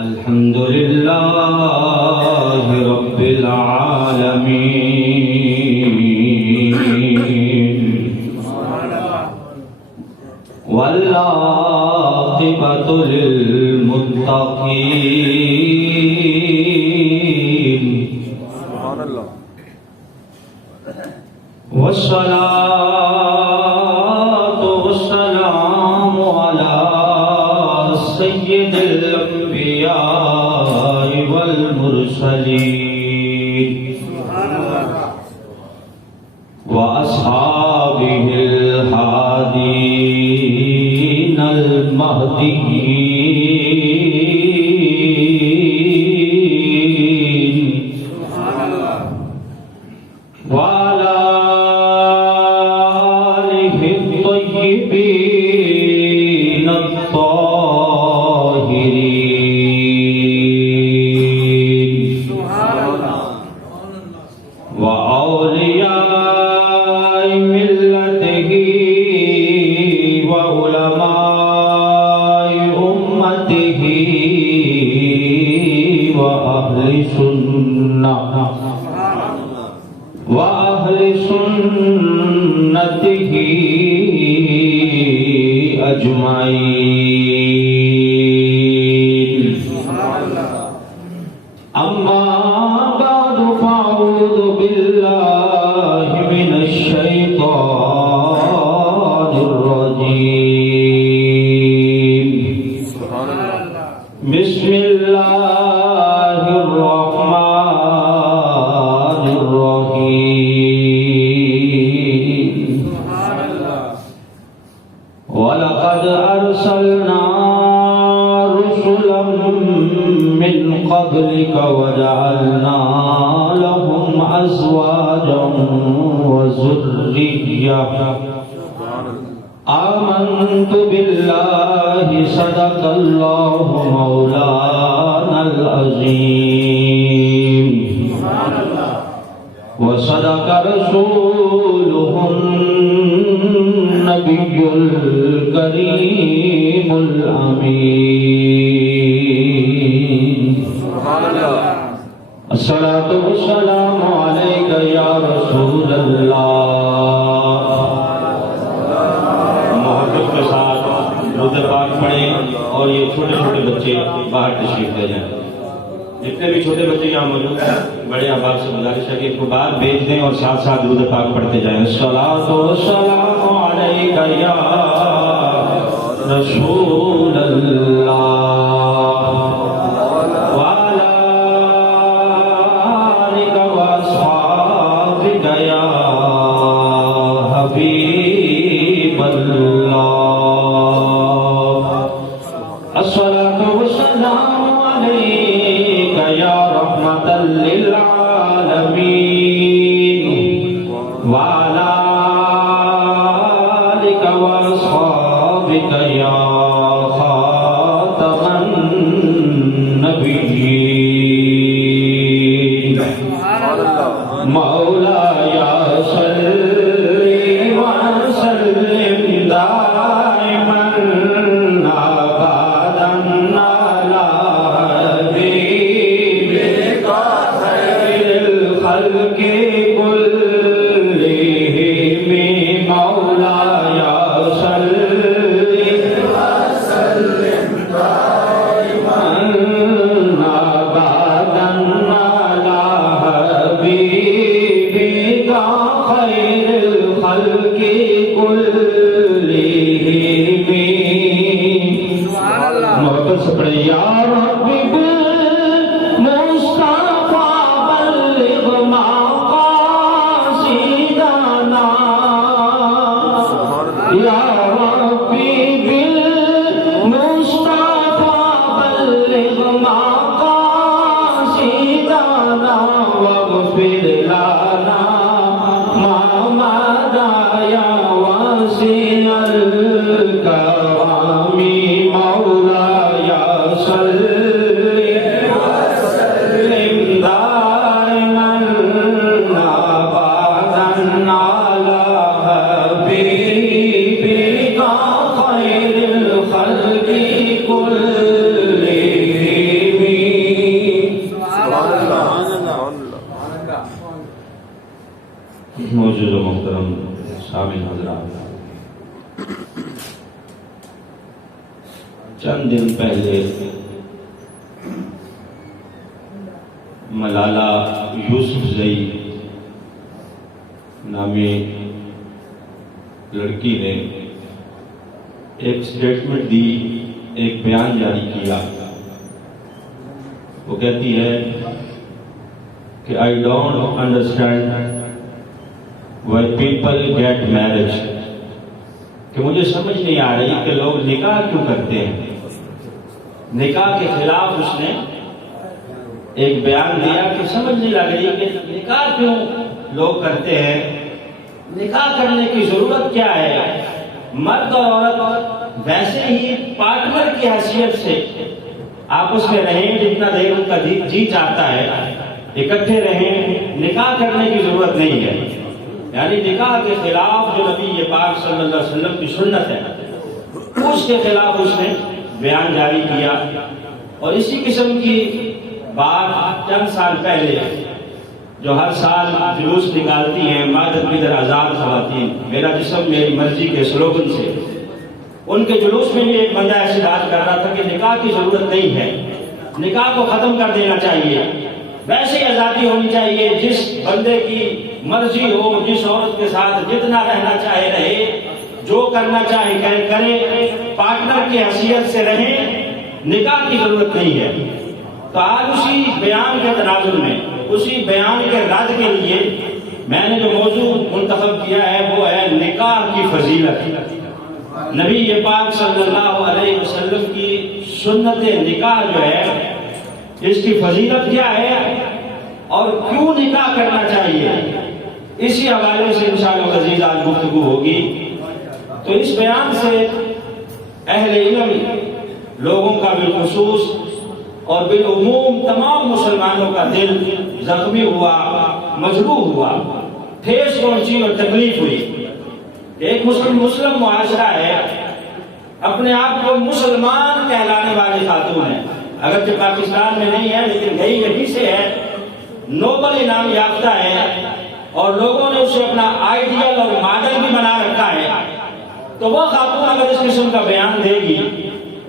الحمد لله رب العالمين والعاقبة للمتقين والصلاة والسلام على سيد الأنبياء والمرسلين وأصحابه الهادين المهديين وعلى آله الطيبين الطاهرين وأولياء ملته وعلماء أمته وأهل سنته أجمعين أما بعد فأعوذ بالله من الشيطان الرجيم بسم الله الرحمن الرحيم ولقد أرسلنا رسلا من قبلك وجعلنا لهم أزواجا وذرية آمنت بالله صدق الله مولانا العظيم وصدق رسوله النبي الكريم الأمين الصلاة والسلام عليك يا رسول اللہ. محبت کے ساتھ درود پاک پڑھیں اور یہ چھوٹے چھوٹے بچے باہر تشریف لے جائیں. جتنے بھی چھوٹے بچے یہاں موجود ہیں بڑے احباب سے گزارش ہے کہ ان کو باہر بھیج دیں اور ساتھ ساتھ درود پاک پڑھتے جائیں. الصلاۃ والسلام علیک یا رسول اللہ وعلی آلک واصحابک یا حبیب اللہ. الصلاۃ والسلام علیک یا رحمۃ للعالمین وعلی آلک واصحابک یا خاتم النبیین. مولایا صلی وسلم دائما ابدا علی حبیبک خیر الخلق كلهم. مولایا صلی وسلم دائما ابدا علی حبیبک خیر الخلق كلهم. محبت سے پڑھیں. یا ربی بالمصطفیٰ بلغ مقاصدنا. یا ربی بالمصطفیٰ بلغ مقاصدنا واغفر لنا ما مضى يا واسع الكرم. مولاي صل وسلم دائما ابدا على حبيبك چند دن پہلے ملالہ یوسف زئی نامی لڑکی نے ایک سٹیٹمنٹ دی، ایک بیان جاری کیا۔ وہ کہتی ہے کہ I don't understand why people get marriage، کہ مجھے سمجھ نہیں آ رہی کہ لوگ نکاح کیوں کرتے ہیں۔ نکاح کے خلاف اس نے ایک بیان دیا کہ سمجھ نہیں لگ رہی کہ نکاح کیوں لوگ کرتے ہیں، نکاح کرنے کی ضرورت کیا ہے۔ مرد اور عورت ویسے ہی پارٹنر کی حیثیت سے آپس میں رہیں، جتنا دیر ان کا جی چاہتا ہے اکٹھے رہیں، نکاح کرنے کی ضرورت نہیں ہے۔ یعنی نکاح کے خلاف جو نبی پاک صلی اللہ علیہ وسلم کی سنت ہے اس کے خلاف اس نے بیان جاری کیا۔ اور اسی قسم کی بات چند سال پہلے جو ہر سال جلوس نکالتی ہیں مادت بدر آزاد خواتین، میرا جسم میری مرضی کے سلوگن سے، ان کے جلوس میں بھی ایک بندہ ایسی بات کر رہا تھا کہ نکاح کی ضرورت نہیں ہے، نکاح کو ختم کر دینا چاہیے، ویسے ہی آزادی ہونی چاہیے، جس بندے کی مرضی ہو، جس عورت کے ساتھ جتنا رہنا چاہے رہے، جو کرنا چاہے کرے، پارٹنر کی حیثیت سے رہیں، نکاح کی ضرورت نہیں ہے۔ تو آج اسی بیان کے تناظر میں، اسی بیان کے رد کے لیے میں نے جو موضوع منتخب کیا ہے وہ ہے نکاح کی فضیلت۔ نبی پاک صلی اللہ علیہ وسلم کی سنت نکاح جو ہے اس کی فضیلت کیا ہے اور کیوں نکاح کرنا چاہیے، اسی حوالے سے انشاءاللہ عزیز آج گفتگو ہوگی۔ تو اس بیان سے اہل علم لوگوں کا بالخصوص اور بالعموم تمام مسلمانوں کا دل زخمی ہوا، مجروح ہوا، ٹھیس پہنچی اور تکلیف ہوئی۔ ایک مسلم معاشرہ ہے، اپنے آپ کو مسلمان کہلانے والی خاتون ہے، اگرچہ پاکستان میں نہیں ہے لیکن گئی یہیں سے ہے، نوبل انعام یافتہ ہے اور لوگوں نے اسے اپنا آئیڈیل اور ماڈل بھی بنا رکھا ہے۔ تو وہ خاتون اگر اس قسم کا بیان دے گی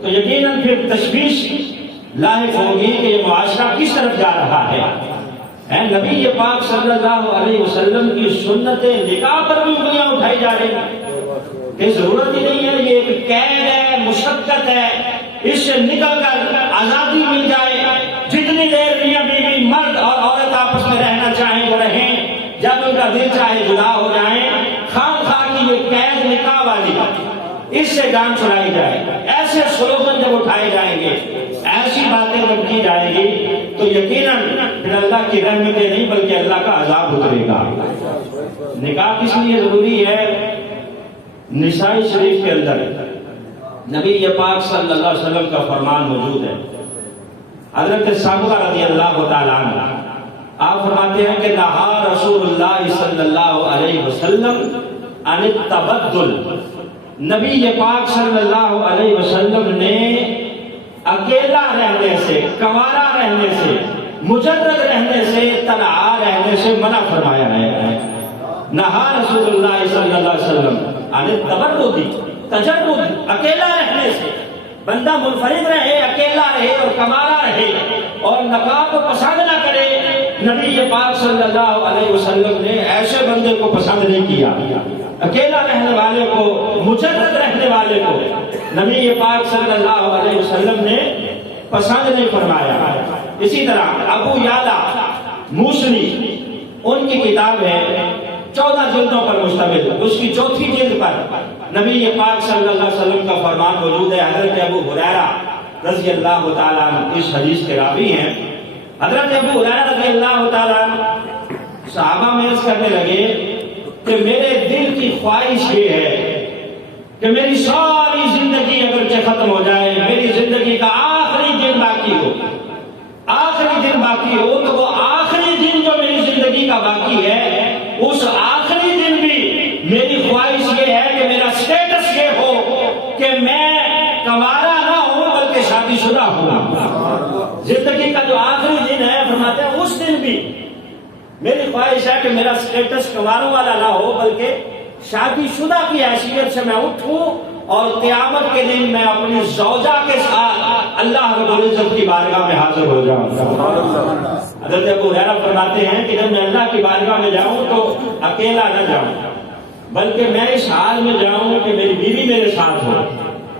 تو یقیناً پھر تشویش لاحق ہوگی کہ یہ معاشرہ کس طرف جا رہا ہے۔ نبی پاک صلی اللہ علیہ وسلم کی سنت نکاح پر بھی انگلیاں اٹھائی جا رہی ہیں کہ ضرورت ہی نہیں ہے، یہ ایک قید ہے، مشقت ہے، اس سے نکل کر آزادی مل جائے، جتنی دیر میاں بیوی مرد اور عورت آپس میں رہنا چاہیں وہ رہیں، جب ان کا دل چاہے جدا ہو جائیں، خام خواہ کی یہ قید نکاح والی اس سے جان چھڑائی جائے۔ ایسے سلوگن جب اٹھائے جائیں گے، ایسی باتیں جب کی جائیں گی تو یقیناً پھر اللہ کی رحمتیں نہیں بلکہ اللہ کا عذاب اترے گا۔ نکاح کس لیے ضروری ہے؟ نسائی شریف کے اندر نبی پاک صلی اللہ علیہ وسلم کا فرمان موجود ہے۔ حضرت سابقہ رضی اللہ تعالیٰ عنہ آپ فرماتے ہیں کہ نہا رسول اللہ صلی اللہ علیہ وسلم عن التبدل، نبی پاک صلی اللہ علیہ وسلم نے اکیلا رہنے سے، کنوارا رہنے سے، مجرد رہنے سے، تنہا رہنے سے منع فرمایا ہے۔ نہا رسول اللہ صلی اللہ علیہ وسلم عن التبرد، تجرد، اکیلا رہنے سے، بندہ منفرد رہے، اکیلا رہے اور کنوارا رہے اور نکاح کو پسند نہ کرے، نبی پاک صلی اللہ علیہ وسلم نے ایسے بندے کو پسند نہیں کیا۔ اکیلا رہنے والے کو، مجرد رہنے والے کو نبی پاک صلی اللہ علیہ وسلم نے پسند نہیں فرمایا۔ اسی طرح ابو یعلا موسنی، ان کی کتاب ہے 14 جلدوں پر مشتمل، اس کی 4تھی جلد پر نبی پاک صلی اللہ علیہ وسلم کا فرمان موجود ہے۔ حضرت ابو ہریرہ رضی اللہ تعالیٰ عنہ اس حدیث کے راوی ہیں۔ حضرت ابو ہریرہ رضی اللہ تعالیٰ عنہ صحابہ میں عرض کرنے لگے کہ میرے دل کی خواہش یہ ہے کہ میری ساری زندگی اگرچہ ختم ہو جائے، میری زندگی کا آخری دن باقی ہو، آخری دن باقی ہو تو وہ آخری دن جو میری زندگی کا باقی ہے، اس آخری دن بھی میری خواہش یہ ہے کہ میرا سٹیٹس یہ ہو کہ میں کنوارا نہ ہوں بلکہ شادی شدہ ہوں۔ زندگی کا جو آخری دن ہے فرماتے ہیں اس دن بھی میری خواہش ہے کہ میرا سٹیٹس کنواروں والا نہ ہو بلکہ شادی شدہ کی حیثیت سے میں اٹھوں اور قیامت کے دن میں اپنی زوجہ کے ساتھ اللہ رب العزت کی بارگاہ میں حاضر ہو جاؤں گا۔ حضرت ابو ہریرہ فرماتے ہیں کہ جب میں اللہ کی بارگاہ میں جاؤں تو اکیلا نہ جاؤں، بلکہ میں اس حال میں جاؤں کہ میری بیوی میرے ساتھ ہو۔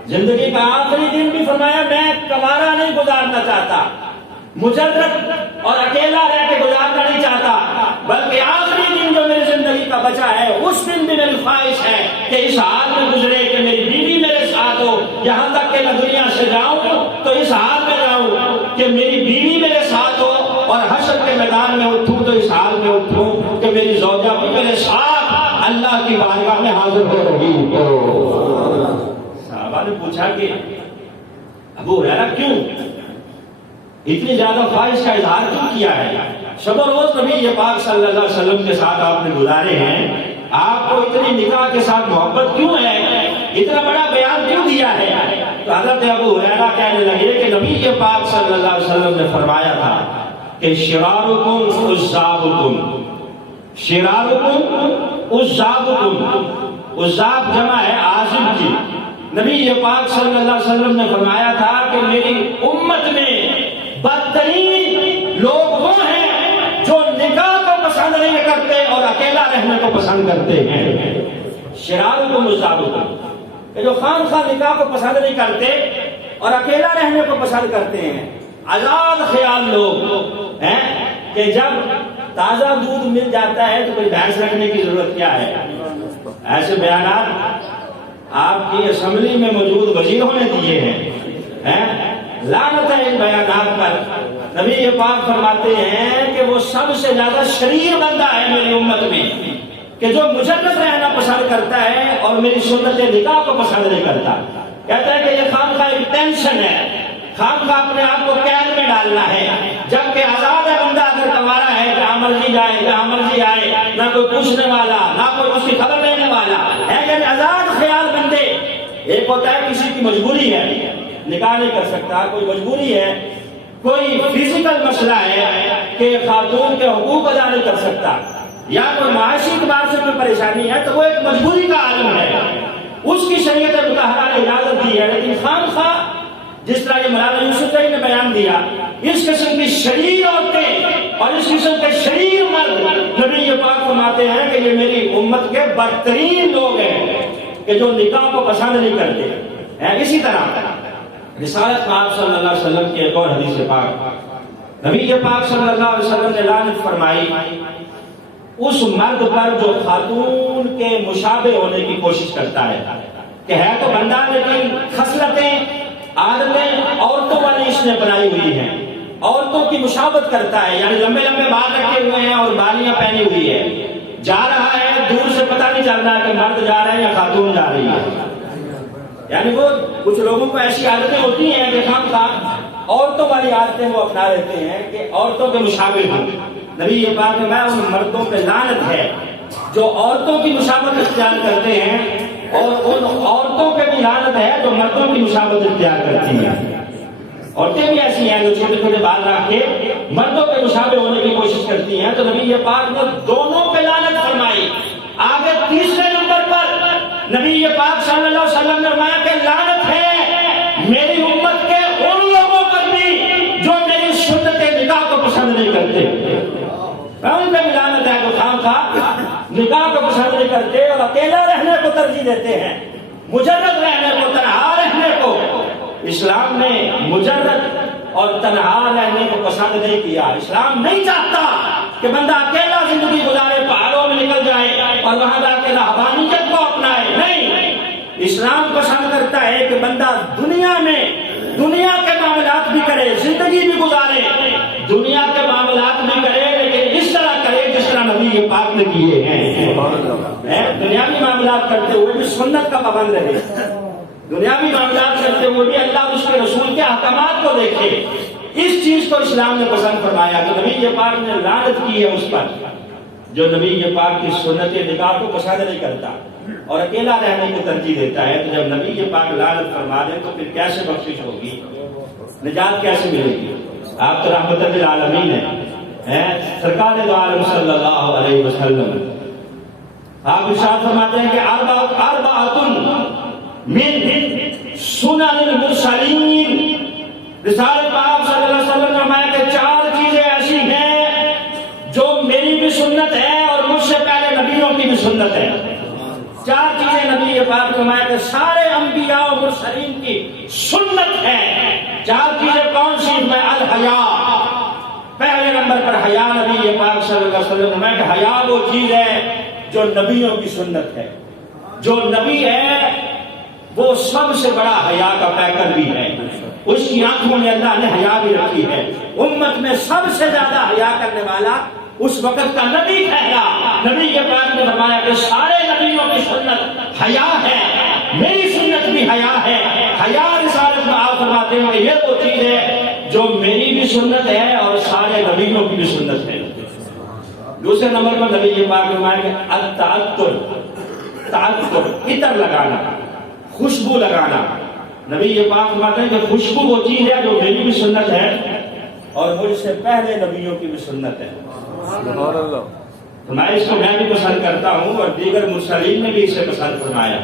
زندگی کا آخری دن بھی فرمایا میں کنوارا نہیں گزارنا چاہتا، مجرد اور اکیلا رہ کے گزارنا نہیں چاہتا، بلکہ آخری دن جو میری زندگی کا بچا ہے اس دن بھی میری خواہش ہے کہ اس حال میں گزرے کہ میری بیوی میرے ساتھ ہو۔ یہاں تک کہ میں دنیا سے جاؤں تو اس حال میں جاؤں کہ میری بیوی میرے ساتھ ہو، اور حشر کے میدان میں اٹھوں تو اس حال میں اٹھوں کہ میری زوجہ بھی میرے ساتھ اللہ کی بارگاہ میں حاضر ہو رہی ہو۔ صحابہ نے پوچھا کہ ابو ہریرہ کیوں اتنی زیادہ خواہش کا اظہار کیوں کیا ہے؟ شب و روز نبی پاک صلی اللہ علیہ وسلم کے ساتھ آپ نے گزارے ہیں، آپ کو اتنی نکاح کے ساتھ محبت کیوں ہے، اتنا بڑا بیان کیوں دیا ہے؟ تو حضرت ابو ہریرہ کہنے لگے کہ نبی پاک صلی اللہ علیہ وسلم نے فرمایا تھا کہ شرارکم عزابکم، شرارکم عزابکم، عزاب جمع ہے عازب کی۔ نبی پاک صلی اللہ علیہ وسلم نے فرمایا تھا کہ میری امت میں بدترین لوگ وہ ہیں جو نکاح کو پسند نہیں کرتے اور اکیلا رہنے کو پسند کرتے ہیں۔ شرارکم عزابکم، کہ جو خام خواہ نکاح کو پسند نہیں کرتے اور اکیلا رہنے کو پسند کرتے ہیں، آزاد خیال لوگ ہیں کہ جب تازہ دودھ مل جاتا ہے تو کوئی بھینس رکھنے کی ضرورت کیا ہے۔ ایسے بیانات آپ کی اسمبلی میں موجود وزیروں نے دیے ہیں، لعنت ہے ان بیانات پر۔ نبی پاک فرماتے ہیں کہ وہ سب سے زیادہ شریر بندہ ہے میری امت میں کہ جو مجرد رہنا پسند کرتا ہے اور میری سنت نکاح کو پسند نہیں کرتا۔ کہتا ہے کہ یہ خام خواہ ایک ٹینشن ہے، خام خواہ اپنے آپ کو قید میں ڈالنا ہے، جبکہ آزاد ہے بندہ اگر کنوارا ہے جہاں مرضی جائے جہاں مرضی آئے، نہ کوئی پوچھنے والا نہ کوئی اس کی خبر لینے والا ہے۔ کہ آزاد خیال بندے، ایک ہوتا ہے کسی کی مجبوری ہے نکاح نہیں کر سکتا، کوئی مجبوری ہے، کوئی فزیکل مسئلہ ہے کہ خاتون کے حقوق ادا نہیں کر سکتا، یا کوئی معاشی اعتبار سے کوئی پریشانی ہے تو وہ ایک مجبوری کا عالم ہے، اس کی شریعت مطہرہ نے اجازت دی ہے۔ لیکن خام خواہ جس طرح یہ مولانا یوسفزئی نے بیان دیا، اس قسم کی شریر عورتیں اور اس قسم کے شریر مرد، نبی پاک فرماتے ہیں کہ یہ میری امت کے بدترین لوگ ہیں کہ جو نکاح کو پسند نہیں کرتے ہیں۔ اسی طرح رسالت پاک صلی اللہ علیہ وسلم کی ایک اور حدیث پاک، نبی پاک صلی اللہ علیہ وسلم نے لعنت فرمائی اس مرد پر جو خاتون کے مشابہ ہونے کی کوشش کرتا ہے کہ ہے تو بندہ لیکن خصلتیں عادتیں عورتوں والی اس نے بنائی ہوئی ہیں، عورتوں کی مشابہت کرتا ہے، یعنی لمبے لمبے بال رکھے ہوئے ہیں اور بالیاں پہنی ہوئی ہے، جا رہا ہے دور سے پتہ نہیں چل رہا کہ مرد جا رہا ہے یا خاتون جا رہی ہے۔ یعنی وہ کچھ لوگوں کو ایسی عادتیں ہوتی ہیں کہ خام خواہ عورتوں والی عادتیں وہ اپنا لیتے ہیں کہ عورتوں کے مشابہ ہوں۔ نبی یہ بات میں ان مردوں پہ لعنت ہے جو عورتوں کی مشابہت اختیار کرتے ہیں، اور ان عورتوں پہ بھی لعنت ہے جو مردوں کی مشابہت اختیار کرتی ہیں۔ عورتیں بھی ایسی ہیں جو چھوٹے چھوٹے بال رکھ کے مردوں پہ مشابہ ہونے کی کوشش کرتی ہیں، تو نبی یہ پاک نے دونوں پہ لعنت فرمائی۔ آگے تیسرے نمبر پر نبی یہ پاک صلی اللہ علیہ وسلم نے فرمایا کہ لعنت ہے میری امت کے ان لوگوں پر بھی جو میری سنت نکاح کو پسند نہیں کرتے۔ ان پہ بھی لعنت ہے جو خام خواہ نکاح کو پسند نہیں کرتے اور اکیلا رہنے کو ترجیح دیتے ہیں، مجرد رہنے کو، تنہا رہنے کو۔ اسلام نے مجرد اور تنہا رہنے کو پسند نہیں کیا۔ اسلام نہیں چاہتا کہ بندہ اکیلا زندگی گزارے، پہاڑوں میں نکل جائے اور وہاں جا کے رہبانیت کو اپنائے، نہیں۔ اسلام پسند کرتا ہے کہ بندہ دنیا میں دنیا کے معاملات بھی کرے، زندگی بھی گزارے، دنیا کے معاملات بھی کرے، لیکن اس طرح کرے جس طرح نبی پاک نے کیے ہیں۔ دنیاوی معاملات کرتے ہوئے بھی سنت کا پابند رہے، دنیاوی معاملات کرتے ہوئے بھی اللہ اس کے رسول کے احکامات کو دیکھے۔ اس چیز کو اسلام نے پسند فرمایا کہ نبی پاک نے لعنت کی ہے اس پر جو نبی پاک کی سنت نکاح کو پسند نہیں کرتا اور اکیلا رہنے کو ترجیح دیتا ہے۔ تو جب نبی پاک لعنت فرما دیں تو پھر کیسے بخشش ہوگی، نجات کیسے ملے گی؟ آپ تو رحمت للعالمین ہیں، سرکار دو عالم صلی اللہ علیہ وسلم۔ آپ ارشاد فرماتے ہیں کہ من سنن المرسلین، رسالت پاک صلی اللہ علیہ وسلم نے فرمایا کہ 4 چیزیں ایسی ہیں جو میری بھی سنت ہے اور مجھ سے پہلے نبیوں کی بھی سنت ہے۔ 4 چیزیں نبی پاک نے فرمایا کہ سارے انبیاء اور مرسلین کی سنت ہے۔ 4 چیزیں کون سی ہیں؟ الحیا، پہلے نمبر پر حیا نبی پاک صلی اللہ علیہ وسلم نے کہ حیا وہ چیز ہے جو نبیوں کی سنت ہے۔ جو نبی ہے وہ سب سے بڑا حیا کا پیکر بھی ہے، اس کی آنکھوں میں اللہ نے حیا بھی رکھی ہے۔ امت میں سب سے زیادہ حیا کرنے والا اس وقت کا نبی ٹھہرا۔ نبی کے پاک نے فرمایا کہ سارے نبیوں کی سنت حیا ہے، میری سنت بھی حیا ہے۔ حیا رسالت میں آپ فرماتے ہیں کہ یہ وہ چیز ہے جو میری بھی سنت ہے اور سارے نبیوں کی بھی سنت ہے۔ دوسرے نمبر پر نبی کے پاک نے فرمایا کہ التعطر، تعطر عطر لگانا، خوشبو لگانا۔ نبی یہ پاک فرماتے ہیں کہ خوشبو وہ چیز ہے جو میری بھی سنت ہے اور مجھ سے پہلے نبیوں کی بھی سنت ہے۔ سبحان اللہ۔ فرمایا اس کو میں بھی پسند کرتا ہوں اور دیگر مرسلین نے بھی اسے پسند فرمایا۔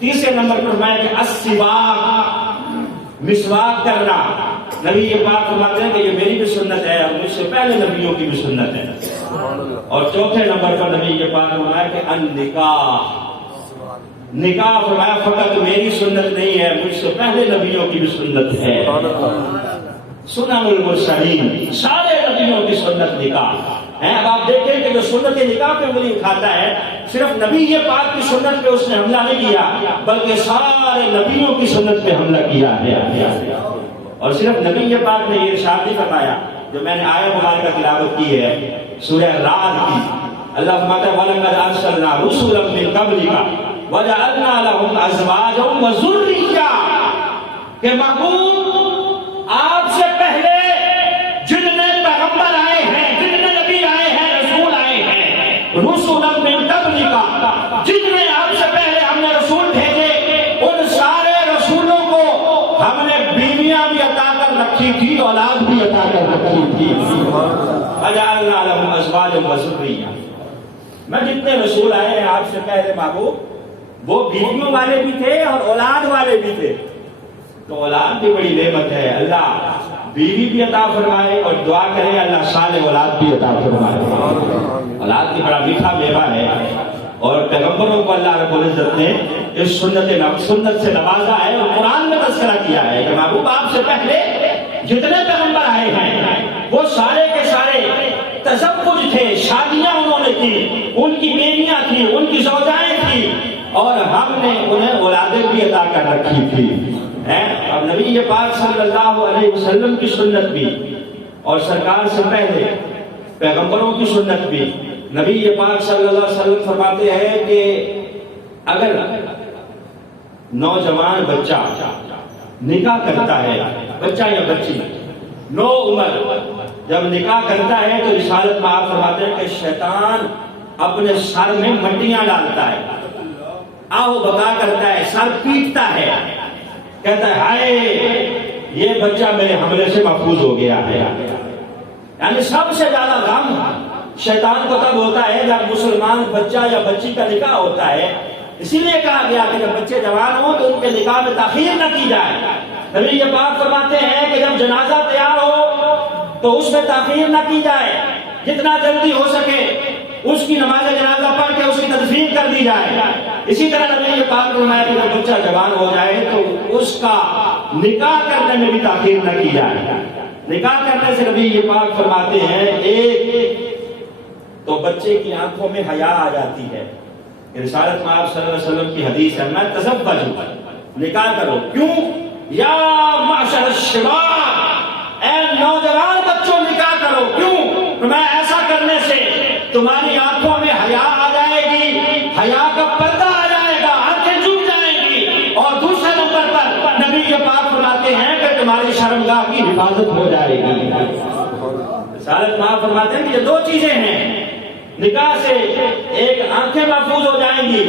تیسرے نمبر پر فرمایا کہ السواک، مسواک کرنا۔ نبی یہ پاک فرماتے ہیں کہ یہ میری بھی سنت ہے اور مجھ سے پہلے نبیوں کی بھی سنت ہے۔ اور چوتھے نمبر پر نبی یہ پاک فرمایا کہ النکاح، نکاح فرمایا فقط میری سنت نہیں ہے، مجھ سے پہلے نبیوں کی بھی سنت ہے۔ سنن المرسلین، سارے نبیوں کی سنت نکاح ہے۔ اب آپ دیکھیں کہ جو سنت نکاح پہ انگلی اٹھاتا ہے، صرف نبی یہ پاک کی سنت پہ اس نے حملہ نہیں کیا بلکہ سارے نبیوں کی سنت پہ حملہ کیا ہے۔ اور صرف نبی یہ پاک نے یہ ارشاد نہیں فرمایا، جو میں نے آیت مبارکہ تلاوت کی ہے سورہ رعد کی، اللہ فرماتا ہے وَلَقَدْ أَرْسَلْنَا رُسُلًا مِّن قَبْلِكَ وَجَعَلْنَا لَهُمْ أَزْوَاجًا وَذُرِّيَّةً، کہ محبوب آپ سے پہلے جتنے پیغمبر آئے ہیں، جتنے نبی آئے ہیں، رسول آئے ہیں، رُسُلًا مِّن قَبْلِكَ، جتنے آپ سے پہلے ہم نے رسول بھیجے، ان سارے رسولوں کو ہم نے بیویاں بھی عطا کر رکھی تھی، اولاد بھی عطا کر رکھی تھی۔ وَجَعَلْنَا لَهُمْ أَزْوَاجًا وَذُرِّيَّةً، میں جتنے رسول آئے ہیں آپ سے پہلے محبوب، وہ بیویوں والے بھی تھے اور اولاد والے بھی تھے۔ تو اولاد بھی بڑی نعمت ہے، اللہ بیوی بھی عطا فرمائے اور دعا کرے اللہ صالح اولاد بھی عطا فرمائے۔ اولاد کی بڑا میٹھا میوہ ہے اور پیغمبروں کو اللہ رب العزت نے اس سنت سے نوازا ہے اور قرآن میں تذکرہ کیا ہے کہ محبوب آپ سے پہلے جتنے پیغمبر آئے ہیں وہ سارے کے سارے تزوج تھے، شادیاں انہوں نے کی، ان کی بیویاں تھیں، ان کی زوجائیں تھیں اور ہم نے انہیں اولادیں بھی عطا کر رکھی تھی۔ اور نبی پاک صلی اللہ علیہ وسلم کی سنت بھی اور سرکار سے پہلے پیغمبروں کی سنت بھی، نبی پاک صلی اللہ علیہ وسلم فرماتے ہیں کہ اگر نوجوان بچہ نکاح کرتا ہے، بچہ یا بچی نو عمر جب نکاح کرتا ہے تو رسالت میں آپ فرماتے ہیں کہ شیطان اپنے سر میں مٹیاں ڈالتا ہے، آہو بکا کرتا ہے، سر پیٹتا ہے، کہتا ہے ہائے یہ بچہ میرے حملے سے محفوظ ہو گیا ہے۔ یعنی سب سے زیادہ غم شیطان کو تب ہوتا ہے جب مسلمان بچہ یا بچی کا نکاح ہوتا ہے۔ اسی لیے کہا گیا کہ جب بچے جوان ہوں تو ان کے نکاح میں تاخیر نہ کی جائے۔ نبی یہ بات فرماتے ہیں کہ جب جنازہ تیار ہو تو اس میں تاخیر نہ کی جائے، جتنا جلدی ہو سکے اس کی نماز جنازہ پڑھ کے اس کی تدفین کر دی جائے۔ اسی طرح نبی یہ بات فرمایا کہ جب بچہ جوان ہو جائے تو اس کا نکاح کرنے میں بھی تاخیر نہ کی جائے۔ نکاح کرنے سے نبی یہ بات فرماتے ہیں ایک تو بچے کی آنکھوں میں حیا آ جاتی ہے۔ رسالت میں آپ صلی اللہ علیہ وسلم کی حدیث ہے میں تزوج، نکاح کرو، کیوں؟ یا معشر الشباب، اے نوجوان بچوں نکاح کرو، کیوں؟ میں ایسا کرنے سے تمہاری آنکھوں میں حیا آ جائے گی، حیا کا پردہ آ جائے گا، آنکھیں جھک جائیں گی، اور دوسرے نمبر پر نبی کے پاک فرماتے ہیں کہ تمہاری شرمگاہ کی حفاظت ہو جائے گی۔ رسالت میں فرماتے ہیں کہ یہ دو چیزیں ہیں، نکاح سے ایک آنکھیں محفوظ ہو جائیں گی،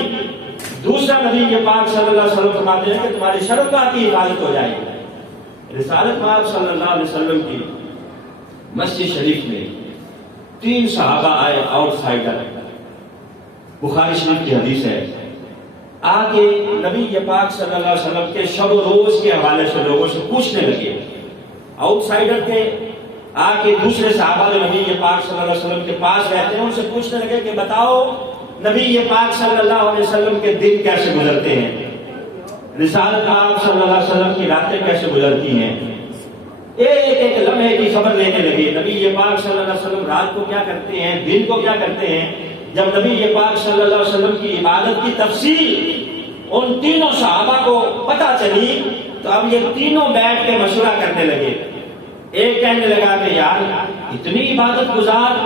دوسرا نبی کے پاک صلی اللہ علیہ وسلم فرماتے ہیں کہ تمہاری شرمگاہ کی حفاظت ہو جائے گی۔ رسالت میں صلی اللہ علیہ وسلم کی مسجد شریف میں 3 صحابہ آئے آؤٹ سائڈر، بخاری شریف کی حدیث ہے، آگے نبی پاک صلی اللہ علیہ وسلم کے شب و روز کے حوالے سے لوگوں سے پوچھنے لگے. آؤٹ سائڈر تھے. آگے دوسرے صحابہ جو نبی پاک صلی اللہ علیہ وسلم کے پاس رہتے ہیں ان سے پوچھنے لگے کہ بتاؤ نبی پاک صلی اللہ علیہ وسلم کے دن کیسے گزرتے ہیں, رسالت آپ صلی اللہ علیہ وسلم کی راتیں کیسے گزرتی ہیں. ایک ایک لمحے کی خبر لینے لگے. نبی پاک صلی اللہ علیہ وسلم رات کو کیا کرتے ہیں, دن کو کیا کرتے ہیں. جب نبی پاک صلی اللہ علیہ وسلم کی عبادت کی تفصیل ان تینوں صحابہ کو پتہ چلی تو اب یہ تینوں بیٹھ کے مشورہ کرنے لگے. ایک کہنے لگا کہ یار اتنی عبادت گزار,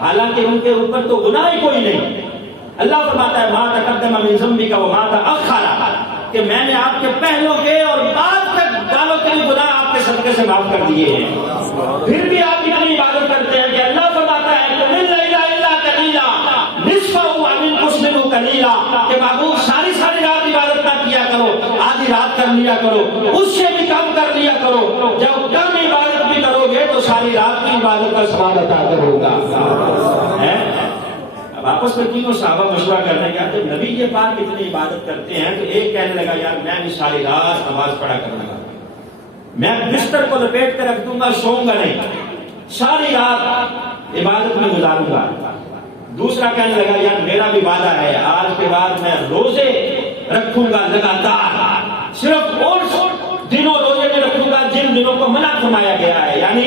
حالانکہ ان کے اوپر تو گناہ ہی کوئی نہیں. اللہ فرماتا ہے ما تقدم من ذنبک وما تأخر, کہ میں نے آپ کے پہلوں کے اور بعد کے گناہوں کے گناہ آپ کے صدقے سے معاف کر دیے ہیں. پھر بھی آپ اتنی عبادت کرتے ہیں کہ اللہ فرماتا ہے کہ من اللیل الا قلیلا نصفہ او انقص منہ قلیلا, کہ معبود ساری رات عبادت نہ کیا کرو, آدھی رات کر لیا کرو, اس سے بھی کم کر لیا کرو. جب کم عبادت بھی کرو گے تو ساری رات کی عبادت کا ثواب عطا کرو گا. اب آپس میں تینوں صحابہ مشورہ کرنے کا جب نبی پاک اتنی عبادت کرتے ہیں تو ایک کہنے لگا یار میں بھی ساری رات نماز پڑھا کروں گا, میں بستر کو لپیٹ کر رکھ دوں گا, سوؤں گا نہیں, ساری رات عبادت میں گزاروں گا. دوسرا کہنے لگا یار میرا بھی وعدہ ہے آج کے بعد میں روزے رکھوں گا لگاتار, صرف اور دنوں روزے میں رکھوں گا جن دنوں کو منع فرمایا گیا ہے, یعنی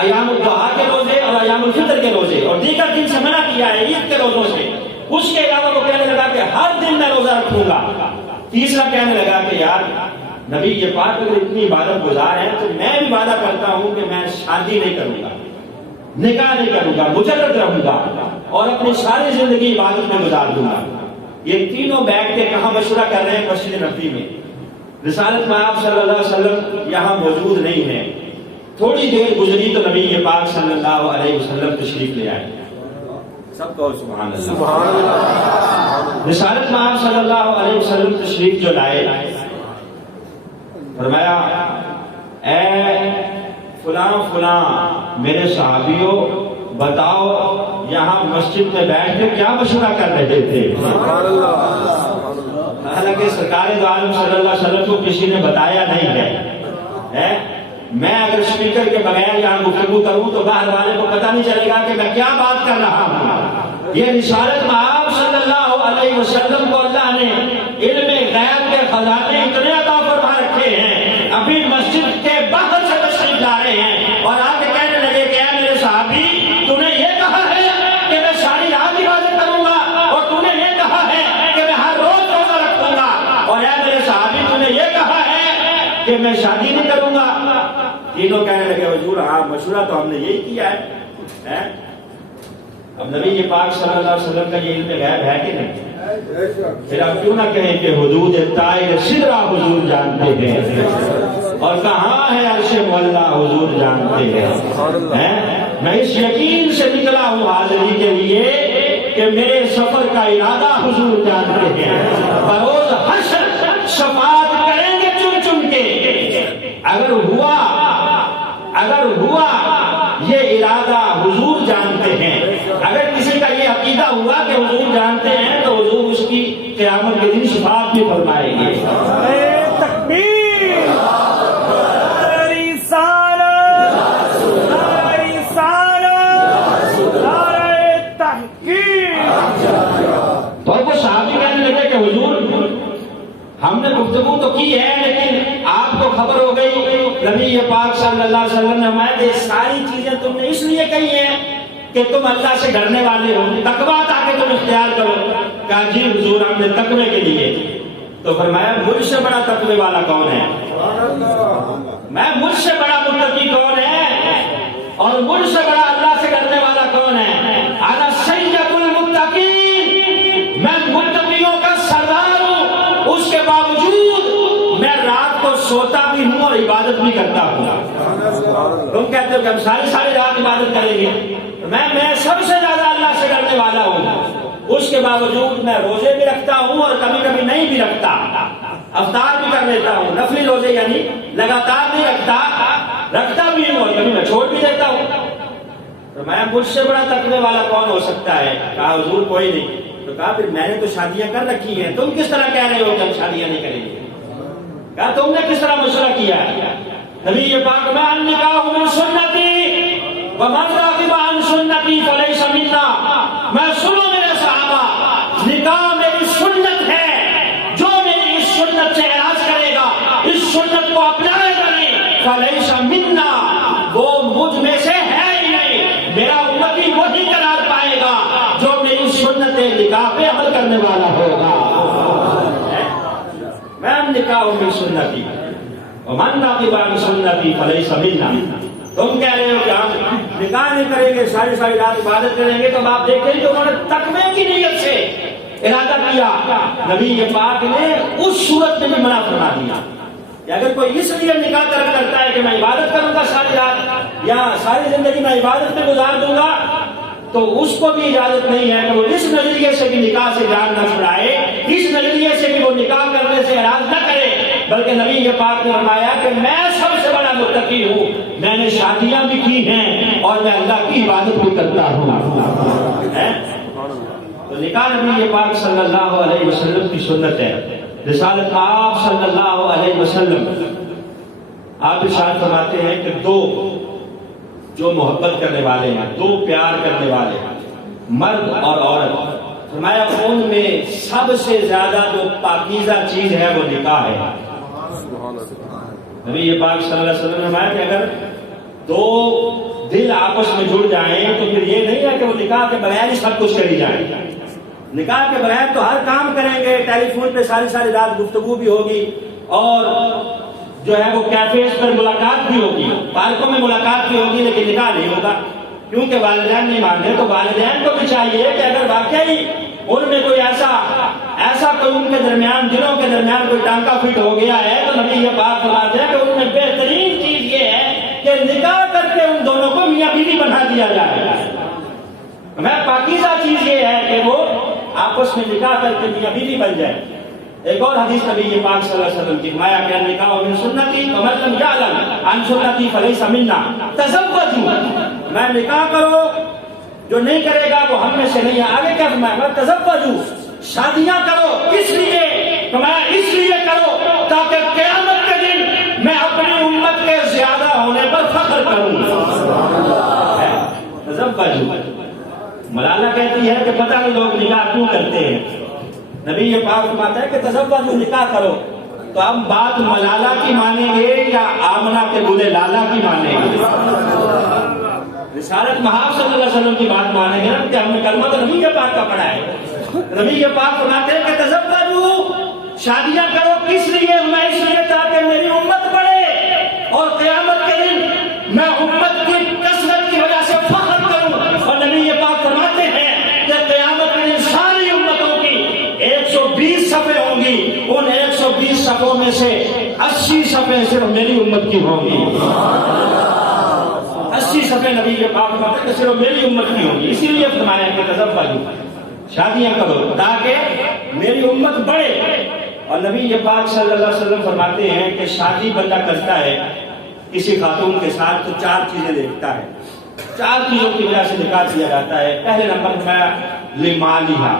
ایام الضحیٰ کے روزے اور ایام الفطر کے روزے, اور دیگر دن سے منع کیا ہے عید کے روزوں سے. اس کے علاوہ وہ کہنے لگا کہ ہر دن میں روزہ رکھوں گا. تیسرا کہنے لگا کہ یار نبی پاک اگر اتنی عبادت گزار ہے تو میں بھی وعدہ کرتا ہوں کہ میں شادی نہیں کروں گا, نکاح نہیں کروں گا, مجرد رہوں گا اور اپنی ساری زندگی عبادت میں گزار دوں گا. یہ تینوں بیٹھ کے کہاں مشورہ کر رہے ہیں, مسجد نبوی میں. رسالت میں آپ صلی اللہ علیہ وسلم یہاں موجود نہیں ہے. تھوڑی دیر گزری تو نبی پاک صلی اللہ علیہ وسلم تشریف لے آئے. سب کو سبحان اللہ, سبحان اللہ. رسالت میں آپ صلی اللہ علیہ وسلم تشریف جو لائے, فرمایا اے فلاں فلاں میرے صحابیوں بتاؤ یہاں مسجد میں بیٹھ کے کیا مشورہ کر رہے تھے. حالانکہ سرکار دو عالم صلی اللہ علیہ وسلم کو کسی نے بتایا نہیں ہے. میں اگر اسپیکر کے بغیر یہاں گفتگو کروں تو باہر والے کو پتہ نہیں چلے گا کہ میں کیا بات کر رہا ہوں. یہ رسالت میں آپ صلی اللہ علیہ وسلم کو اللہ نے علم غیب کے خزانے اتنے عطا فرما رکھے ہیں, ابھی مسجد کے باہر سے تشریف لا رہے ہیں اور آ کے کہنے لگے کہ اے میرے صحابی تو نے یہ کہا ہے کہ میں ساری رات عبادت کروں گا, اور تو نے یہ کہا ہے کہ میں ہر روز روزہ رکھوں گا, اور اے میرے صحابی تو نے یہ کہا ہے کہ میں شادی نہیں کروں گا. تینوں کہنے لگے حضور ہاں مشورہ تو ہم نے یہی کیا ہے. اب نبی پاک صلی اللہ علیہ وسلم کا یہ علم غیب ہے کہ نہیں؟ پھر آپ کیوں نہ کہیں کہ حدود طائر سدرہ حضور جانتے ہیں اور کہاں ہے عرش معلیٰ حضور جانتے ہیں. میں اس یقین سے نکلا ہوں حاضری کے لیے کہ میرے سفر کا ارادہ حضور جانتے ہیں. بروز حشر شفاعت کریں گے چن چن کے. اگر ہوا یہ ارادہ حضور جانتے ہیں. اگر کسی کا یہ عقیدہ ہوا کہ حضور جانتے ہیں تو حضور اس کی قیامت کے دن شفاعت بھی فرمائیں گے. تکبیر, تو وہ صحابی کہنے لگے کہ حضور ہم نے گفتگو تو کی ہے لیکن آپ کو خبر ہو گئی نبی پاک صلی اللہ علیہ وسلم نے ہمارے یہ ساری چیزیں تم نے اس لیے کہی ہیں کہ تم اللہ سے ڈرنے والے ہو, تقویٰ تاکہ تم اختیار کرو. کہا جی حضور ہم نے تقوی کے لیے. تو فرمایا مجھ سے بڑا تقوی والا کون ہے؟ میں مجھ سے بڑا متقی کون ہے اور مجھ سے بڑا اللہ سے ڈرنے والا کون ہے؟ انا سید المتقین, میں متقیوں کا سردار ہوں, اس کے باوجود میں رات کو سوتا بھی ہوں اور عبادت بھی کرتا ہوں. تم کہتے ہو کہ ہم ساری رات عبادت کریں گے, میں سب سے زیادہ اللہ سے ڈرنے والا ہوں, اس کے باوجود میں روزے بھی رکھتا ہوں اور کبھی کبھی نہیں بھی رکھتا, افطار بھی کر لیتا ہوں. نفلی روزے یعنی لگاتار نہیں رکھتا بھی ہوں اور کبھی میں چھوڑ بھی دیتا ہوں. تو میں مجھ سے بڑا تقوی والا کون ہو سکتا ہے؟ کہا حضور کوئی نہیں, تو کہا پھر میں نے تو شادیاں کر رکھی ہیں، تم کس طرح کہہ رہے ہو کہ ہم شادیاں نہیں کریں گے؟ کہا تم نے کس طرح مشورہ کیا؟ نبی پاک میں النکاح من سنتی ومن راغب عن سنتی فلیس منا، میں سنو میرے صحابہ، نکاح میری سنت ہے، جو میری اس سنت سے اعراض کرے گا، اس سنت کو اپنائے گا نہیں، فلیس منا، وہ مجھ میں سے ہے ہی نہیں، میرا امتی وہی قرار پائے گا جو میری سنت نکاح پہ عمل کرنے والا ہوگا۔ میں نکاح من سنتی ومن راغب عن سنتی فلیس منا، تم کہہ رہے ہو کہ ہم نکاح نہیں کریں گے، ساری ساری رات عبادت کریں گے، تو آپ دیکھیں کہ انہوں نے تقوی کی نیت سے ارادہ کیا، نبی پاک نے اس صورت میں بھی منع فرما دیا کہ اگر کوئی اس لیے نکاح کرتا ہے کہ میں عبادت کروں گا ساری رات یا ساری زندگی میں عبادت میں گزار دوں گا، تو اس کو بھی اجازت نہیں ہے کہ وہ اس نظریے سے بھی نکاح سے جان نہ چھڑائے، اس نظریے سے بھی وہ نکاح کرنے سے اعراض نہ کرے، بلکہ نبی پاک نے فرمایا کہ میں سب سے بڑا متقی ہوں، میں نے شادیاں بھی کی ہیں اور میں اللہ کی عبادت بھی کرتا ہوں۔ تو نکاح نبی پاک صلی اللہ علیہ وسلم کی سنت ہے، رسالت آپ صلی اللہ علیہ وسلم آپ ارشاد فرماتے ہیں کہ دو جو محبت کرنے والے ہیں، دو پیار کرنے والے ہیں، مرد اور عورت، فرمایا ان میں سب سے زیادہ جو پاکیزہ چیز ہے وہ نکاح ہے۔ نبی پاک صلی اللہ علیہ وسلم نے فرمایا کہ اگر دو دل آپس میں جڑ جائیں تو پھر یہ نہیں ہے کہ وہ نکاح کے بغیر ہی سب کچھ کری جائیں، نکاح کے بغیر تو ہر کام کریں گے، ٹیلی فون پہ ساری ساری رات گفتگو بھی ہوگی اور جو ہے وہ کیفیز پر ملاقات بھی ہوگی، پارکوں میں ملاقات بھی ہوگی، لیکن نکاح نہیں ہوگا کیونکہ والدین نہیں مانتے۔ تو والدین کو بھی چاہیے کہ اگر واقعی ان میں کوئی ایسا کوئی ان کے درمیان دلوں کے درمیان کوئی ٹانکا فٹ ہو گیا ہے تو نبی یہ بات فرماتے ہیں کہ ان میں بہترین چیز یہ ہے کہ نکاح کر کے ان دونوں کو میاں بیوی بنا دیا جائے۔ میں پاکیزہ چیز یہ ہے کہ وہ آپس میں نکاح کر کے میاں بیوی بن جائے۔ ایک اور حدیث نبی پاک صلی اللہ علیہ وسلم کی فرمایا کہ نکاح من سنتی ومن لم یعلم عن سنتی فلیس منا، تزوجوا، میں نکاح کرو، جو نہیں کرے گا وہ ہم میں سے نہیں ہے۔ آگے کیا فرمایا؟ تزوجوا، شادیاں کرو، کس لیے؟ فرمایا اس لیے کرو تاکہ قیامت کے دن میں اپنی امت کے زیادہ ہونے پر فخر کروں۔ تزوجوا، ملالہ کہتی ہے کہ پتہ نہیں لوگ نکاح کیوں کرتے ہیں، نبی یہ پاک فرماتا ہے کہ تزوجوا، نکاح کرو۔ تو اب بات ملالہ کی مانیں گے یا آمنہ کے بولے لالا کی مانیں گے؟ رسالت محاب صلی اللہ علیہ وسلم کی بات مانیں گے نا، کہ ہم نے کلمہ تو نبی کے پاک کا پڑھا ہے۔ نبی کے پاک فرماتے ہیں کہ تزوجوا، شادیاں کرو، کس لیے؟ میں اس لیے تاکہ میری امت بڑھے اور قیامت کے دن میں امت کی کثرت کی وجہ سے فخر کروں۔ اور نبی یہ پاک فرماتے ہیں کہ قیامت کے دن ساری امتوں کی 120 صفیں ہوں گی، ان 120 صفوں میں سے 80 صفیں صرف میری امت کی ہوں گی۔ 80 صفیں نبی کے پاک فرماتے ہیں کہ صرف میری امت کی ہوں گی، اسی لیے فرمایا کہ تزوجوا، شادیاں کرو تاکہ میری امت بڑھے۔ اور نبی یہ پاک صلی اللہ علیہ وسلم فرماتے ہیں کہ شادی بندہ کرتا ہے کسی خاتون کے ساتھ تو 4 چیزیں دیکھتا ہے، 4 چیزوں کی وجہ سے نکاح کیا جاتا ہے۔ پہلے نمبر میں لمالہا،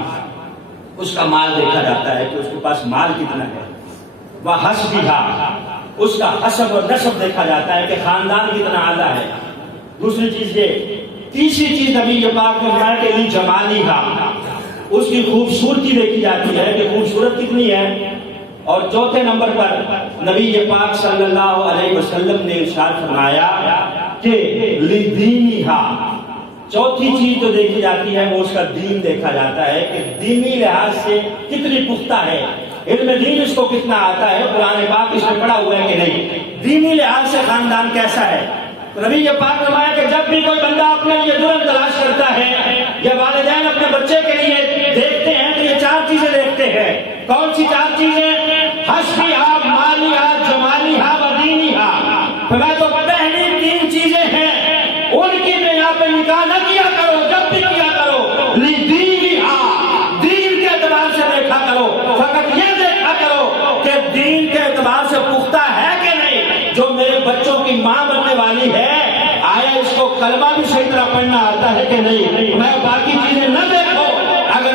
اس کا مال دیکھا جاتا ہے کہ اس کے پاس مال کتنا ہے، وحسبہا، اس کا حسب اور نسب دیکھا جاتا ہے کہ خاندان کتنا اعلیٰ ہے۔ دوسری چیز یہ، تیسری چیز نبی یہ پاک نے فرمایا کہ جمالہا، اس کی خوبصورتی دیکھی جاتی ہے کہ خوبصورت کتنی ہے۔ اور چوتھے نمبر پر نبی یہ پاک صلی اللہ علیہ وسلم نے ارشاد فرمایا کہ لدینہا، چوتھی چیز جو دیکھی جاتی ہے وہ اس کا دین دیکھا جاتا ہے کہ دینی لحاظ سے کتنی پختہ ہے، علم دین اس کو کتنا آتا ہے، قرآن پاک اس میں پڑھا ہوا ہے کہ نہیں، دینی لحاظ سے خاندان کیسا ہے۔ تو نبی یہ پاک فرمایا کہ جب بھی کوئی بندہ اپنے لیے دلہن تلاش کرتا ہے یا والدین اپنے بچے کے لیے دیکھتے ہیں تو یہ 4 چیزیں دیکھتے ہیں۔ کون سی 4 چیزیں؟ حسبہا، مالہا، جمالہا و دینہا۔ فرمایا تو پہلی 3 چیزیں ہیں، ان کی بنا پہ نکاح نہ کیا کرو، جب بھی کیا کرو لدینہا، دین کے اعتبار سے دیکھا کرو، فقط یہ دیکھا کرو کہ دین کے اعتبار سے پختہ ہے کہ نہیں، جو میرے بچوں کی ماں بننے والی ہے آیا اس کو کلمہ بھی صحیح طرح پڑھنا آتا ہے کہ نہیں۔ میں باقی چیزیں نہ دیکھو، اگر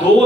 2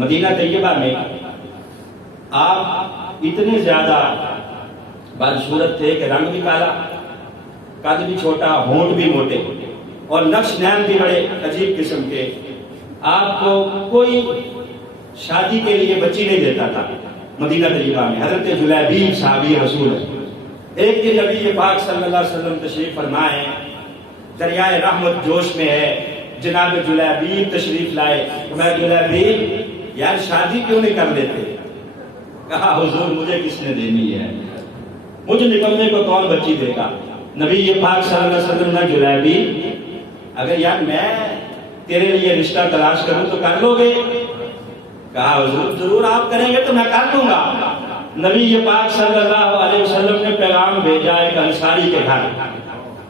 مدینہ طیبہ میں آپ اتنے زیادہ بدصورت تھے کہ رنگ بھی کالا، قد بھی چھوٹا، ہونٹ بھی موٹے، اور نقش نیم بھی بڑے عجیب قسم کے. آپ کو کوئی شادی کے لیے بچی نہیں دیتا تھا مدینہ طیبہ میں. حضرت جلیبیب صحابی رسول ہے. ایک دن نبی پاک صلی اللہ علیہ وسلم تشریف فرمائے، دریائے رحمت جوش میں ہے، جناب جلیبیب تشریف لائے. میں جلیبیب یار شادی کیوں نہیں کر لیتے؟ کہا حضور مجھے کس نے دینی ہے، مجھے نکلنے کو کون بچی دے گا؟ نبی پاک صلی اللہ علیہ وسلم نے جلیبیب اگر یار میں تیرے لیے رشتہ تلاش کروں تو کر لو گے؟ کہا حضور ضرور آپ کریں گے تو میں کر دوں گا. نبی پاک صلی اللہ علیہ وسلم نے پیغام بھیجا ایک انصاری کے گھر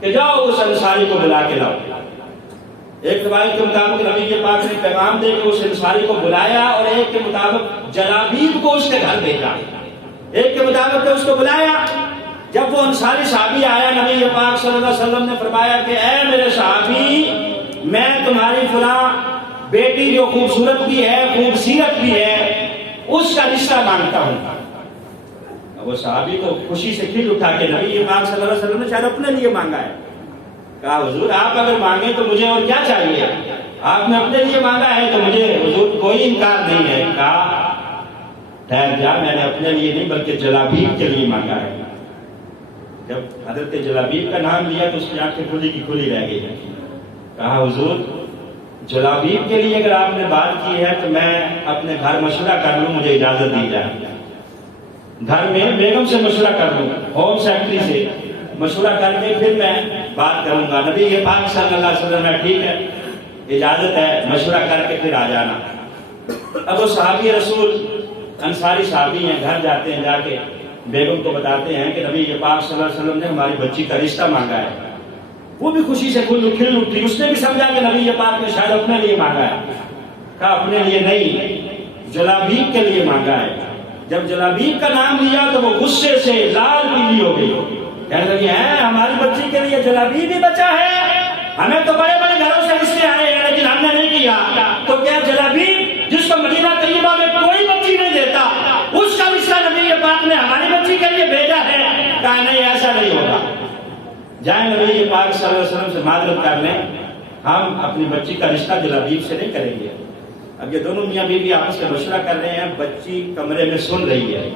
کہ جاؤ اس انصاری کو بلا کے لاؤ. ایک روایت کے مطابق نبی پاک نے پیغام دے کے اس انصاری کو بلایا، اور ایک کے مطابق جلابیب کو اس کے گھر بھیجا. ایک کے مطابق کہ اس کو بلایا. جب وہ انصاری صحابی آیا، نبی پاک صلی اللہ علیہ وسلم نے فرمایا کہ اے میرے صحابی، میں تمہاری فلاں بیٹی جو خوبصورت بھی ہے، خوبصیرت بھی ہے، اس کا رشتہ مانگتا ہوں. وہ صحابی تو خوشی سے کھل اٹھا کہ نبی پاک صلی اللہ علیہ وسلم نے شاید اپنے لیے مانگا ہے. کہا حضور آپ اگر مانگیں تو مجھے اور کیا چاہیے؟ آپ نے اپنے لیے مانگا ہے تو مجھے حضور کوئی انکار نہیں ہے. کہا ٹھہر جا، میں نے اپنے لیے نہیں بلکہ جلابیب کے لیے مانگا ہے. جب حضرت جلابیب کا نام لیا تو اس کی آنکھیں کھلی کی کھلی رہ گئی. کہا حضور جلابیب کے لیے اگر آپ نے بات کی ہے تو میں اپنے گھر مشورہ کر لوں، مجھے اجازت دی جائے. گھر میں بیگم سے مشورہ کر لوں، ہوم سیکرٹری سے مشورہ کر کے پھر میں بات کروں گا. نبی پاک صلی اللہ علیہ وسلم میں ٹھیک ہے، اجازت ہے، مشورہ کر کے پھر آ جانا. اب وہ صحابی رسول انصاری صحابی ہیں، گھر جاتے ہیں، جا کے بیگم کو بتاتے ہیں کہ نبی پاک صلی اللہ علیہ وسلم نے ہماری بچی کا رشتہ مانگا ہے. وہ بھی خوشی سے کھل اٹھی. اس نے بھی سمجھا کہ نبی پاک نے شاید اپنے لیے مانگا ہے. کہا اپنے لیے نہیں، جلابیب کے لیے مانگا ہے. جب جلابیب کا نام لیا تو وہ غصے سے لال پیلی ہو گئی. کہنے لگی ہے ہماری بچی کے لیے جلابیب ہی بچا ہے؟ ہمیں تو بڑے بڑے گھروں سے رشتے آئے ہیں لیکن ہم نے نہیں کیا. تو کیا جلابیب جس کو مدینہ طیبہ میں کوئی بچی نہیں دیتا، اس کا رشتہ نبی پاک نے ہماری بچی کے لیے بھیجا ہے؟ کہا نہیں، ایسا نہیں ہوگا. جائیں نبی پاک صلی اللہ علیہ وسلم سے معذرت کر لیں، ہم اپنی بچی کا رشتہ جلابیب سے نہیں کریں گے. اب یہ دونوں میاں بیوی آپس میں مشورہ کر رہے ہیں، بچی کمرے میں سن رہی ہے.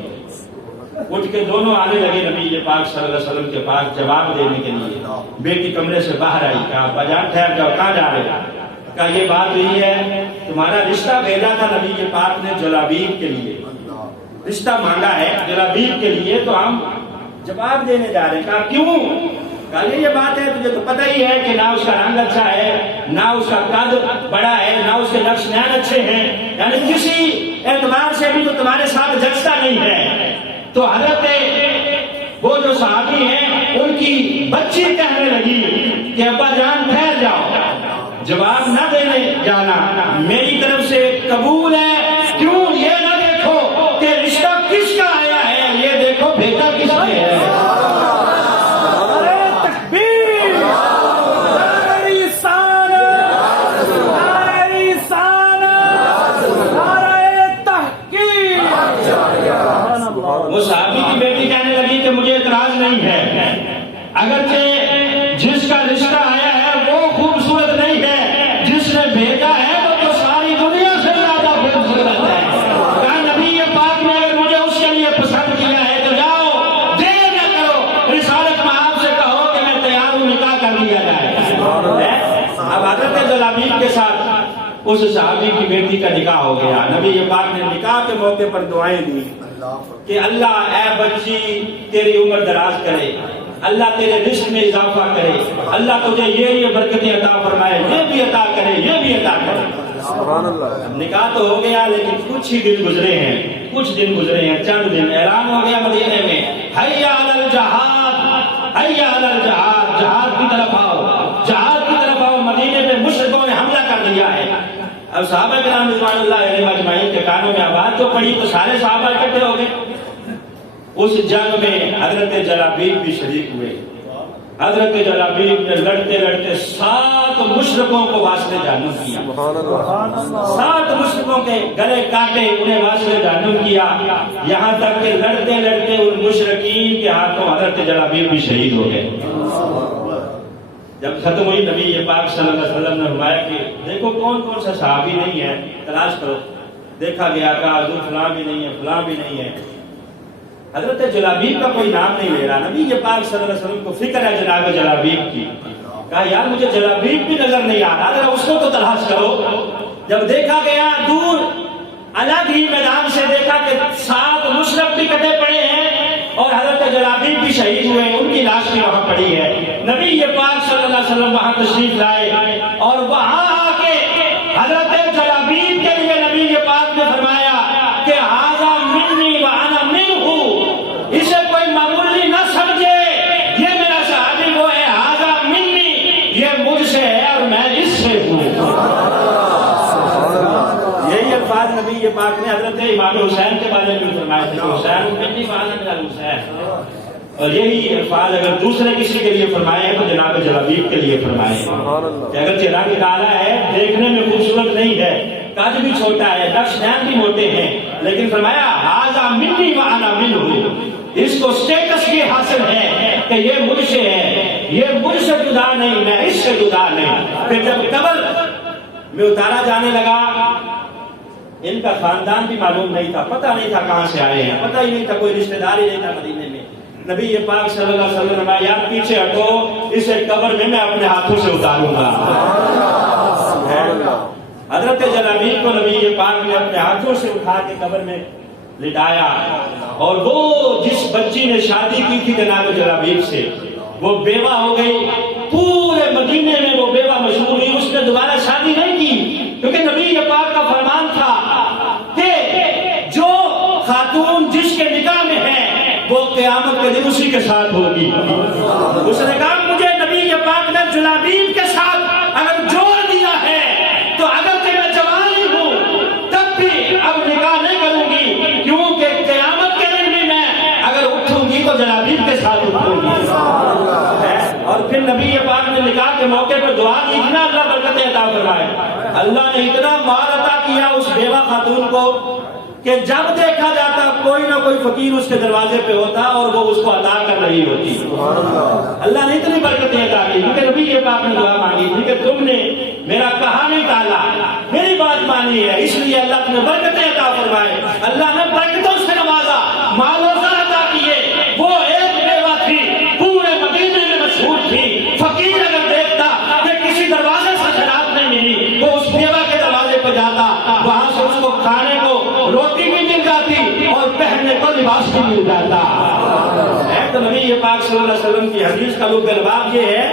اٹھ کے دونوں آنے لگے نبی پاک صلی اللہ علیہ وسلم کے پاس جواب دینے کے لیے. بیٹی کمرے سے باہر آئی. کہا ابا جان ٹھہر جاؤ، کہاں جا رہے؟ کہا یہ بات ہوئی ہے، تمہارا رشتہ بھیجا تھا نبی پاک نے جلابیب کے لیے، رشتہ مانگا ہے جلابیب کے لیے، تو ہم جواب دینے جا رہے ہیں. کہا کیوں؟ کہا یہ بات ہے، تجھے تو پتہ ہی ہے کہ نہ اس کا رنگ اچھا ہے، نہ اس کا قد بڑا ہے، نہ اس کے نقش نین اچھے ہیں، یعنی کسی اعتبار سے بھی تو تمہارے ساتھ جچتا نہیں ہے. تو حضرت وہ جو صحابی ہیں ان کی بچی کہنے لگی کہ ابا جان ٹھہر جاؤ، جواب نہ دینے جانا، میری طرف سے قبول ہے. کیوں؟ یہ نہ دیکھو کہ رشتہ کس کا آیا ہے، یہ دیکھو بھیجا کس نے ہے. وہ صحابی کی بیٹی کہنے لگی کہ مجھے اعتراض نہیں ہے، اگرچہ جس کا رشتہ آیا ہے وہ خوبصورت نہیں ہے، جس نے بھیجا ہے وہ تو ساری دنیا سے زیادہ خوبصورت ہے. کہا نبی پاک نے اگر مجھے اس کے لیے پسند کیا ہے تو جاؤ، دیر نہ کرو، رسالت مآب سے کہو کہ میں تیار ہوں، نکاح کر لیا جائے. اب حضرت جلابیب کے ساتھ اس صحابی کی بیٹی کا نکاح ہو گیا. نبی پاک نے نکاح کے موقع پر دعائیں دی کہ اللہ اے بچی تیری عمر دراز کرے، اللہ تیرے رزق میں اضافہ کرے، اللہ تجھے یہ برکتیں عطا فرمائے، یہ بھی عطا کرے، یہ بھی عطا کرے. سبحان اللہ. نکاح تو ہو گیا لیکن کچھ ہی دن گزرے ہیں، چند دن. اعلان ہو گیا مدینے میں، حیا علی الجہاد، حیا علی الجہاد، جہاد کی طرف آؤ، جہاد کی طرف آؤ. مدینے میں مشرکوں نے حملہ کر دیا ہے. اب صحابہ کرام رضوان اللہ علیہم اجمعین کے کانوں میں آواز تو پڑی تو سارے صحابہ اکٹھے ہو گئے. اس جنگ میں حضرت جلابیب بھی شریک ہوئے. حضرت جلابیب نے لڑتے لڑتے 7 مشرکوں کو واسطے جہنم کیا، 7 مشرکوں کے گلے کاٹے، انہیں واسطے جہنم کیا، یہاں تک کہ لڑتے لڑتے ان مشرکین کے ہاتھوں حضرت جلابیب بھی شہید ہو گئے۔ جب ختم ہوئی، نبی پاک صلی اللہ علیہ وسلم نے فرمایا کہ دیکھو کون کون سا صحابی نہیں ہے، تلاش کرو۔ دیکھا گیا کہ حضور فلاں بھی نہیں ہے، فلاں بھی نہیں ہے۔ حضرت جلابیب کا کوئی نام نہیں لے رہا، نبی پاک صلی اللہ علیہ وسلم کو فکر ہے جناب جلابیب کی۔ کہا یار مجھے جلابیب بھی نظر نہیں آ رہا، اگر اس کو تو تلاش کرو۔ جب دیکھا گیا دور الگ ہی میدان سے دیکھا کہ 7 مشرک بھی کٹے پڑے ہیں اور حضرت جلابیب بھی شہید ہوئے ہیں، ان کی لاش بھی وہاں پڑی ہے۔ نبی پاک صلی اللہ علیہ وسلم وہاں تشریف لائے اور وہاں آ کے حضرت جلابیب کے لیے نبی پاک نے فرمایا کہ ھذا منی وانا منہ، اسے کوئی معمولی نہ سمجھے، یہ میرا صحابی وہ ہے، ھذا منی، یہ مجھ سے ہے اور میں اس سے ہوں۔ یہی الفاظ نبی پاک نے حضرت امام حسین کے بارے میں فرمایا تھے، حسین منی وانا من حسین۔ اور یہی الفاظ اگر دوسرے کسی کے لیے فرمائے ہیں تو جناب جلابیب کے لیے فرمائے کہ اگر چہرہ نکالا ہے، دیکھنے میں خوبصورت نہیں ہے، قد بھی چھوٹا ہے، نقش نین بھی موٹے ہیں، لیکن فرمایا ھذا منی وانا منہ، اس کو سٹیٹس یہ حاصل ہے کہ یہ مجھ سے ہے، یہ مجھ سے جدا نہیں، میں اس سے جدا نہیں۔ پھر جب قبر میں اتارا جانے لگا، ان کا خاندان بھی معلوم نہیں تھا، پتہ نہیں تھا کہاں سے آئے ہیں، پتہ ہی نہیں تھا، کوئی رشتہ دار ہی نہیں تھا مدینے میں۔ نبی پاک صلی اللہ علیہ وسلم نے یار پیچھے ہٹو، اسے قبر میں اپنے ہاتھوں سے اتاروں گا۔ حضرت جلابیب کو نبی پاک نے اپنے ہاتھوں سے اٹھا کے قبر میں لٹایا، اور وہ جس بچی نے شادی کی تھی جناب جلابیب سے، وہ بیوہ ہو گئی۔ پورے مدینے میں وہ بیوہ مشہور ہوئی، اس نے دوبارہ شادی نہیں کی، کیونکہ نبی پاک کا فرمان تھا کہ جو خاتون جس کے نکاح میں ہے وہ قیامت کے دن اسی کے ساتھ ہوگی۔ اس نے کہا مجھے نبی پاک نے جلابیب کے ساتھ اگر جوڑ دیا ہے تو اگر کہ میں جوان ہی ہوں تب بھی اب نکاح نہیں کروں گی، کیونکہ قیامت کے دن بھی میں اگر اٹھوں گی تو جلابیب کے ساتھ اٹھوں گی۔ اور پھر نبی پاک نے نکاح کے موقع پر دعا کی، اتنا اللہ برکت عطا فرمائے، اللہ نے اتنا مال عطا کیا اس بیوہ خاتون کو کہ جب دیکھا جاتا کوئی نہ کوئی فقیر اس کے دروازے پہ ہوتا اور وہ اس کو عطا کر رہی ہوتی۔ اللہ نے اتنی برکتیں عطا کی، کیونکہ نبی پاک نے دعا مانگی تھی کہ تم نے میرا کہا نہیں ٹالا، میری بات مانی ہے، اس لیے اللہ نے برکتیں عطا فرمائے، اللہ نے برکتوں سے نوازا، مال و زر عطا کیے۔ وہ ایک بیوہ تھی، پورے مدینے میں مشہور تھی، فقیر اگر دیکھتا کہ کسی دروازے سے شراب نہیں ملی، وہ اس بیوہ کے دروازے پہ جاتا، وہاں سے اس کو کھانے کو روٹی بھی مل جاتی اور پہننے کو لباس بھی مل جاتا۔ تو نبی پاک صلی اللہ علیہ وسلم کی حدیث کا لب الباب یہ ہے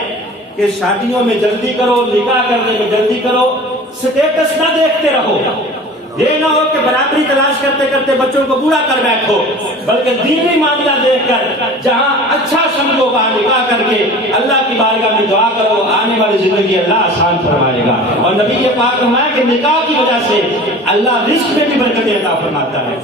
کہ شادیوں میں جلدی کرو، نکاح کرنے میں جلدی کرو، سٹیٹس نہ دیکھتے رہو، یہ نہ ہو کہ برابری تلاش کرتے کرتے بچوں کو بوڑھا کر بیٹھو، بلکہ دینی معاملہ دیکھ کر جہاں اچھا سمجھو وہاں نکاح کر کے اللہ کی بارگاہ میں دعا کرو، آنے والی زندگی اللہ آسان فرمائے گا۔ اور نبی پاک فرمایا کہ نکاح کی وجہ سے اللہ رزق میں بھی برکت عطا فرماتا ہے۔